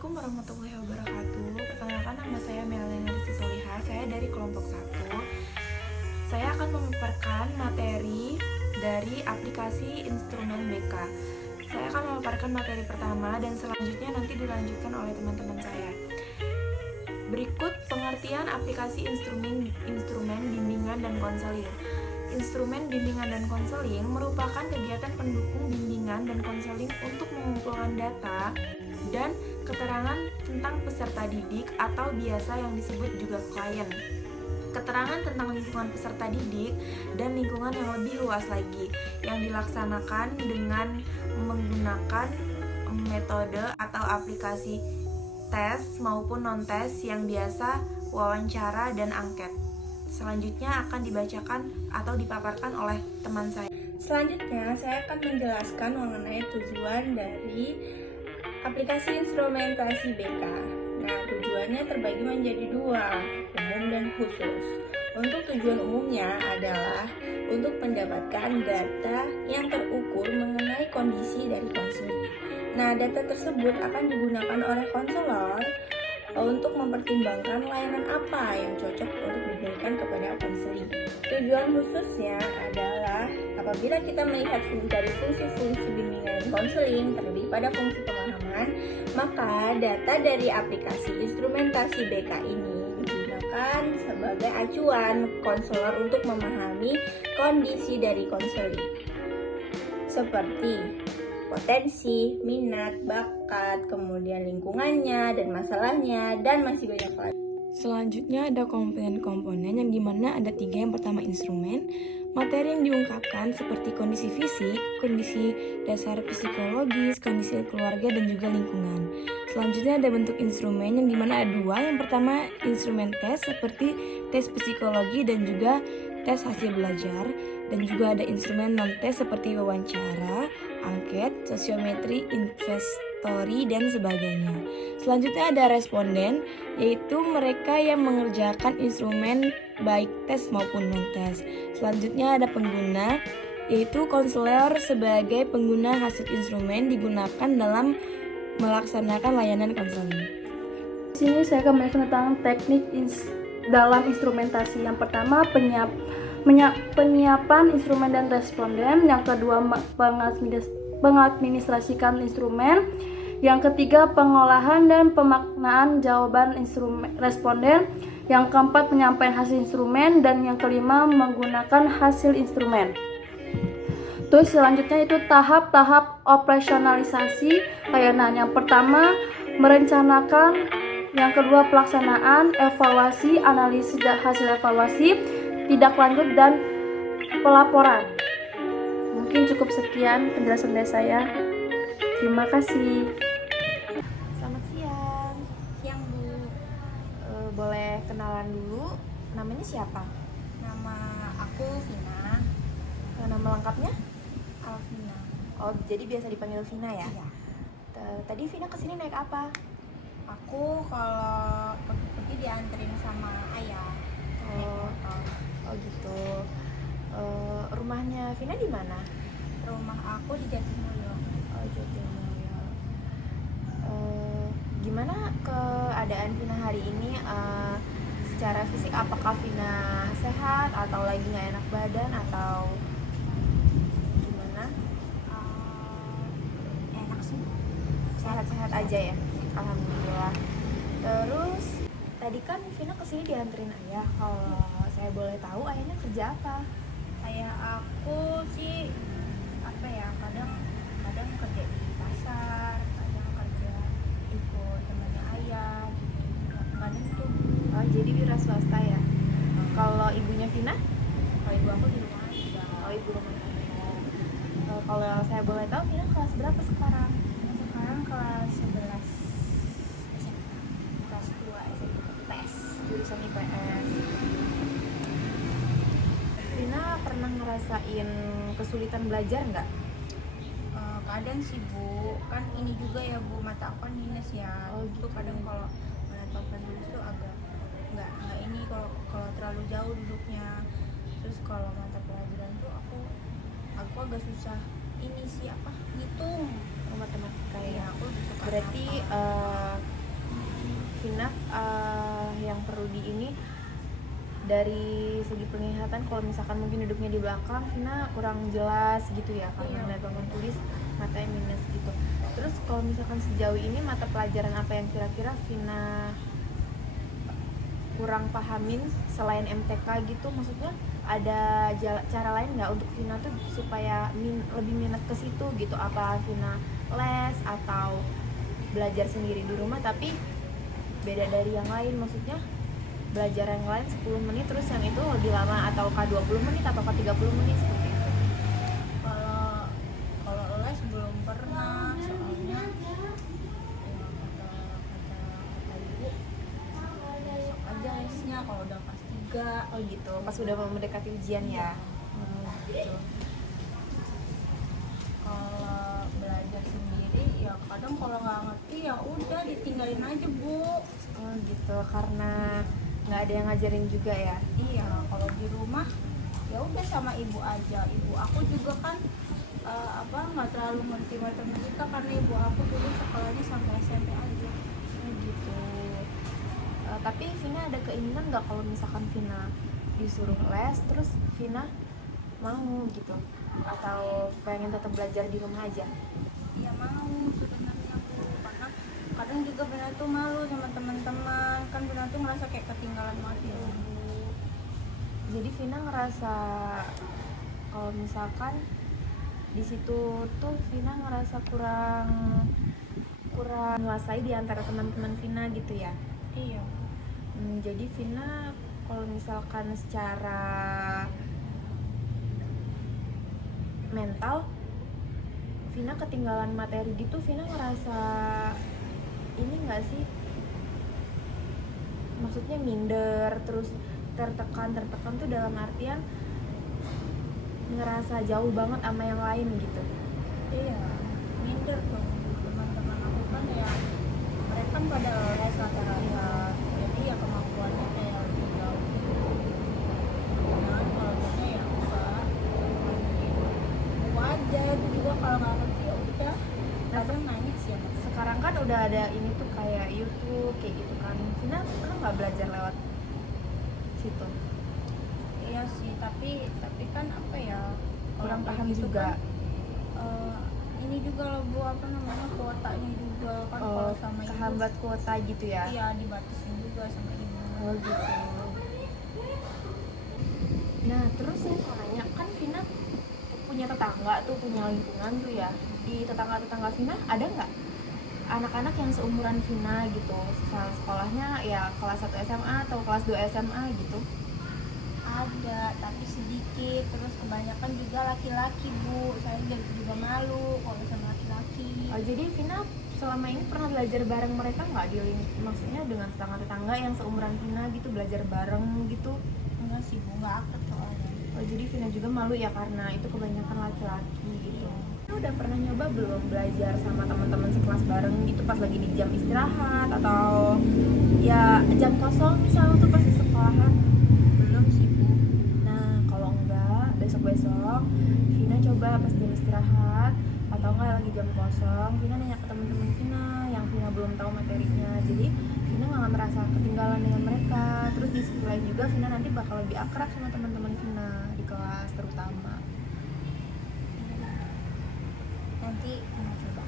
Assalamualaikum warahmatullahi wabarakatuh. Perkenalkan, nama saya Melena Rizky Soliha. Saya dari kelompok 1. Saya akan memaparkan materi dari aplikasi instrumen BK. Saya akan memaparkan materi pertama dan selanjutnya nanti dilanjutkan oleh teman-teman saya. Berikut pengertian aplikasi instrumen bimbingan dan konseling. Instrumen bimbingan dan konseling merupakan kegiatan pendukung bimbingan dan konseling untuk mengumpulkan data dan keterangan tentang peserta didik atau biasa yang disebut juga klien. Keterangan tentang lingkungan peserta didik dan lingkungan yang lebih luas lagi yang dilaksanakan dengan menggunakan metode atau aplikasi tes maupun non-tes yang biasa wawancara dan angket. Selanjutnya akan dibacakan atau dipaparkan oleh teman saya. Selanjutnya, saya akan menjelaskan mengenai tujuan dari aplikasi instrumentasi BK. Nah, tujuannya terbagi menjadi dua, umum dan khusus. Untuk tujuan umumnya adalah untuk mendapatkan data yang terukur mengenai kondisi dari konselor. Nah, data tersebut akan digunakan oleh konselor untuk mempertimbangkan layanan apa yang cocok untuk diberikan kepada konseling. Tujuan khususnya adalah apabila kita melihat dari fungsi-fungsi bimbingan dan konseling terlebih pada fungsi pemahaman, maka data dari aplikasi instrumentasi BK ini digunakan sebagai acuan konselor untuk memahami kondisi dari konseling seperti potensi, minat, bakat, kemudian lingkungannya dan masalahnya, dan masih banyak lagi. Selanjutnya ada komponen-komponen yang dimana ada 3. Yang pertama instrumen, materi yang diungkapkan seperti kondisi fisik, kondisi dasar psikologis, kondisi keluarga, dan juga lingkungan. Selanjutnya ada bentuk instrumen yang dimana ada 2. Yang pertama instrumen tes seperti tes psikologi dan juga tes hasil belajar, dan juga ada instrumen non-tes seperti wawancara, angket, sosiometri, inventory, dan sebagainya. Selanjutnya ada responden, yaitu mereka yang mengerjakan instrumen baik tes maupun non-tes. Selanjutnya ada pengguna, yaitu konselor sebagai pengguna hasil instrumen digunakan dalam melaksanakan layanan konseling. Di sini saya akan menjelaskan tentang teknik dalam instrumentasi. Yang pertama penyiapan instrumen dan responden, yang kedua pengadministrasikan instrumen, yang ketiga pengolahan dan pemaknaan jawaban instrumen responden, yang keempat penyampaian hasil instrumen, dan yang kelima menggunakan hasil instrumen. Terus selanjutnya itu tahap-tahap operasionalisasi layanan. Yang pertama merencanakan, yang kedua pelaksanaan, evaluasi, analisis dan hasil evaluasi, tindak lanjut, dan pelaporan. Mungkin cukup sekian penjelasan dari saya. Terima kasih. Selamat siang. Siang, Bu. Boleh kenalan dulu, namanya siapa? Nama aku Vina. Nama lengkapnya? Alvina. Oh, jadi biasa dipanggil Vina ya? Iya. Tadi Vina kesini naik apa? Aku kalau pergi dianterin sama ayah. Naik motor. Oh gitu. Rumahnya Vina di mana? Rumah aku di Jatimulyo. Oh, Jatimulyo. Gimana keadaan Vina hari ini? Secara fisik apakah Vina sehat atau lagi nggak enak badan atau gimana? Enak sih. Sehat-sehat aja ya? Alhamdulillah. Terus tadi kan Vina kesini dianterin ayah. Kalau saya boleh tahu ayahnya kerja apa? Kayak aku sih kadang kerja di pasar, kadang kerja ikut temannya ayah gitu. Kadang tuh Jadi wira swasta ya. Kalau ibunya Vina? kalau ibu aku di rumah aja. Oh, ibu rumah tangga. Kalau saya boleh tahu Vina kelas berapa sekarang? Sekarang kelas 11 SMA, kelas 2 SMA IPS. Jurusan IPS. Vina pernah ngerasain kesulitan belajar nggak? Kadang sih, Bu, kan ini juga ya, Bu, mata aku kan minus ya. Oh, Itu gitu. kadang kalau menetapkan tulis tuh agak nggak ini, kalau terlalu jauh duduknya. Terus kalau mata pelajaran tuh aku agak susah ini sih ngitung. Matematika ya. Aku lebih suka Berarti apa. banyak yang perlu di ini. Dari segi penglihatan, kalau misalkan mungkin duduknya di belakang, Vina kurang jelas gitu ya, karena ngeliat papan tulis matanya minus gitu. Terus kalau misalkan sejauh ini mata pelajaran apa yang kira-kira Vina kurang pahamin selain MTK gitu, maksudnya ada cara lain nggak untuk Vina tuh supaya lebih minat ke situ gitu? Apa Vina les atau belajar sendiri di rumah tapi beda dari yang lain, maksudnya belajar yang lain 10 menit terus yang itu lebih lama, atau 20 menit atau 30 menit seperti itu? Kalau les belum pernah, soalnya ya kata ibu besok aja lesnya kalau udah kelas 3. Oh gitu, pas udah mau mendekati ujian ya. Gitu. Kalau belajar sendiri ya kadang kalau nggak ngerti ya udah ditinggalin aja bu. Oh gitu, karena nggak ada yang ngajarin juga ya. Iya, kalau di rumah ya udah sama ibu aja. Ibu aku juga kan nggak terlalu ngerti matematika karena ibu aku dulu sekolahnya sampai SMP aja. Oh gitu. Tapi Vina ada keinginan nggak kalau misalkan Vina disuruh les terus Vina mau gitu, atau pengen tetap belajar di rumah aja? Iya mau sebenarnya bu, karena kadang juga benar tuh malu sama teman-teman, kan benar tuh ngerasa kayak ketinggalan banget ya bu. Jadi Vina ngerasa kalau misalkan di situ tuh Vina ngerasa kurang menguasai di antara teman-teman Vina gitu ya. Iya. Jadi Vina kalau misalkan secara mental Vina ketinggalan materi gitu, Vina ngerasa ini nggak sih, maksudnya minder terus tertekan tuh dalam artian ngerasa jauh banget sama yang lain gitu. Iya, minder dong. Teman-teman aku kan ya mereka kan pada les rata-rata, jadi ya kemampuannya kayak lebih jauh gitu. Nah kalau bisa ya enggak, aku aja itu juga kalau nggak ngerti ya udah. Kadang nanya sih sama temen. Sekarang kan udah ada ini tuh kayak YouTube kayak gitu kan, Vina pernah nggak belajar lewat situ? Iya sih, tapi kan apa ya, Kurang kalau paham gitu juga. Kan, ini juga loh bu, apa namanya, kuotanya juga kan kalau sama ibu. Kehambat kuota gitu ya? Iya, dibatasin juga sama ibu. Oh gitu. Nah terus saya mau nanya, kan Vina punya tetangga tuh, punya lingkungan tuh ya. Di tetangga-tetangga Vina ada nggak anak-anak yang seumuran Vina gitu, sekolahnya ya kelas 1 SMA atau kelas 2 SMA gitu? Ada, tapi sedikit. Terus kebanyakan juga laki-laki bu. Saya juga malu kalau sama laki-laki. Oh, jadi Vina selama ini pernah belajar bareng mereka nggak, maksudnya dengan tetangga-tetangga yang seumuran Vina gitu, belajar bareng gitu? Enggak sih bu, nggak aktif soalnya. Oh, jadi Vina juga malu ya karena itu kebanyakan laki-laki gitu. Vina udah pernah nyoba belum belajar sama teman-teman sekelas bareng gitu pas lagi di jam istirahat atau ya jam kosong misalnya tuh pas di sekolahan? Belum sih bu. Nah, kalau enggak, besok-besok Vina coba pas jam istirahat atau enggak lagi jam kosong, Vina nanya ke teman-teman Vina yang Vina belum tahu materinya. Jadi Vina nggak merasa ketinggalan dengan mereka. Terus di sisi lain juga Vina nanti bakal lebih akrab sama teman-teman Vina di kelas terutama. Nanti kita coba